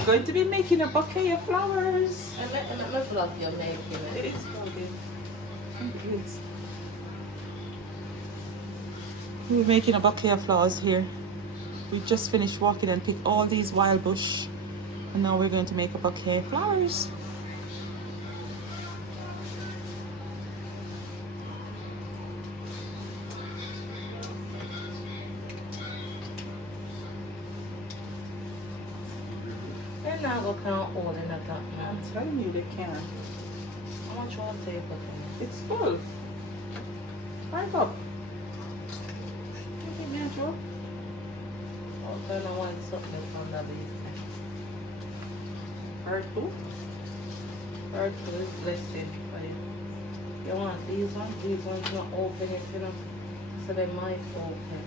I'm going to be making a bouquet of flowers. I'm not vlog you're making it. It is vlogging. It is. We're making a bouquet of flowers here. We just finished walking and picked all these wild bush. And now we're going to make a bouquet of flowers. They're not going to count all in that top now. I'm telling you they can. How much water you put in? It's full. Right up. Give me a drop. I don't want something from the beef. Purple. Purple is blessed for you. You want these ones? These ones not open if you don't. So they might open.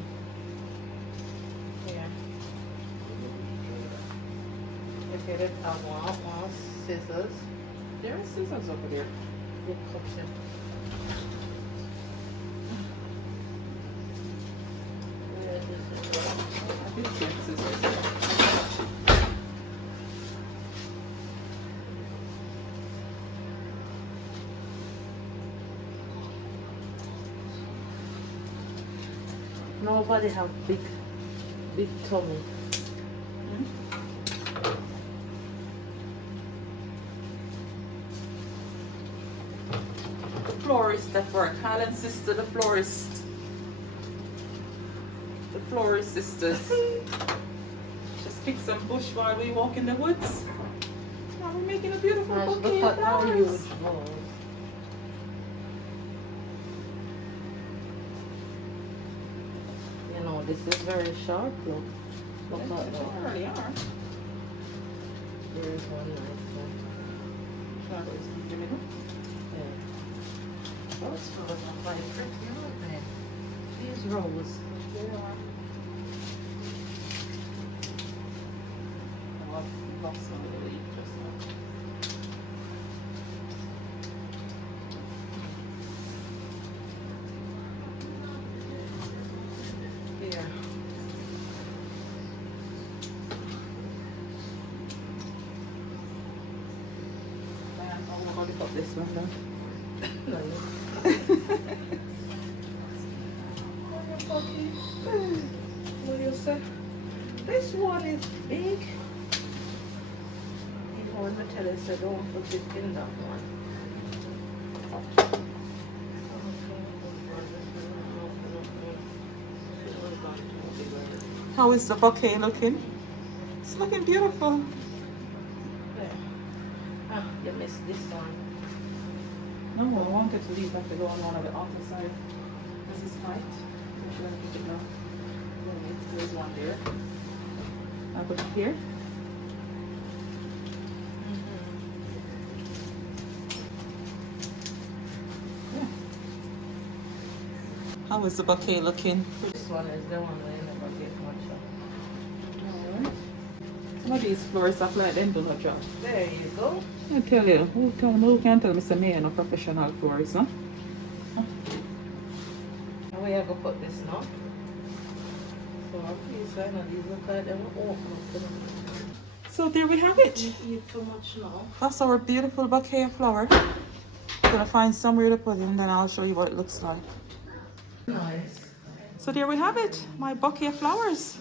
Yeah. If you didn't have one scissors. There are scissors over there. You cut it. I did get scissors. Nobody have big tummy. The florist at work. Alan's sister, the florist. The florist sisters. Just pick some bush while we walk in the woods. Now we're making a beautiful Nice. bouquet Look of at how flowers. huge balls. You know, this is very sharp, look. Look They at that. really are. There is one nice one. Flowers in the middle. Yeah. Those flowers are quite pretty, aren't they? These roses. They are. Oh, I've lost some of the leaf just now. Here. I'm going to put this one down. What do you say? This one is big. You know, the teller said don't put it in that one. How is the bouquet looking? It's looking beautiful. There. Ah, you missed this one. No, I wanted to leave that to go on one of the other side. This is height. So should I put it down? There's one there. I'll put it here. Yeah. How is the bouquet looking? This one is the one I never get much of. Alright. Some of these flowers are like them do not drop. There you go. I tell you, who can tell me some me no professional florist, huh? And we are going to put this now. So please, I know these look like they will open. So there we have it. You eat too much now. That's our beautiful bouquet of flowers. Gonna find somewhere to put it and then I'll show you what it looks like. Nice. So there we have it, my bouquet of flowers.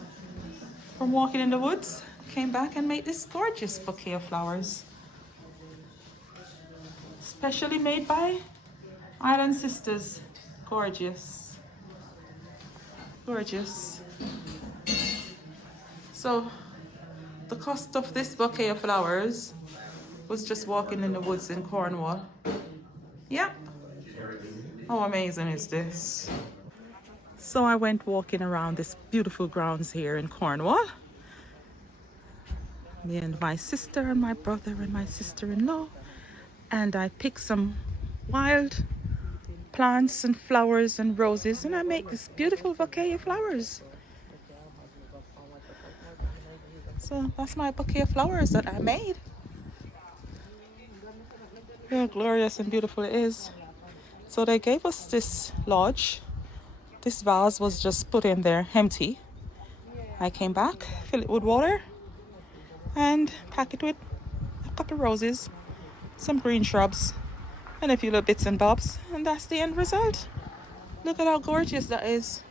From walking in the woods, came back and made this gorgeous bouquet of flowers. Specially made by Island Sisters. Gorgeous. Gorgeous. So the cost of this bouquet of flowers was just walking in the woods in Cornwall. Yep. How amazing is this? So I went walking around this beautiful grounds here in Cornwall. Me and my sister and my brother and my sister-in-law. And I picked some wild plants and flowers and roses and I make this beautiful bouquet of flowers. So that's my bouquet of flowers that I made. How glorious and beautiful it is. So they gave us this lodge. This vase was just put in there empty. I came back, fill it with water, and pack it with a couple roses, some green shrubs, and a few little bits and bobs, and that's the end result. Look at how gorgeous that is.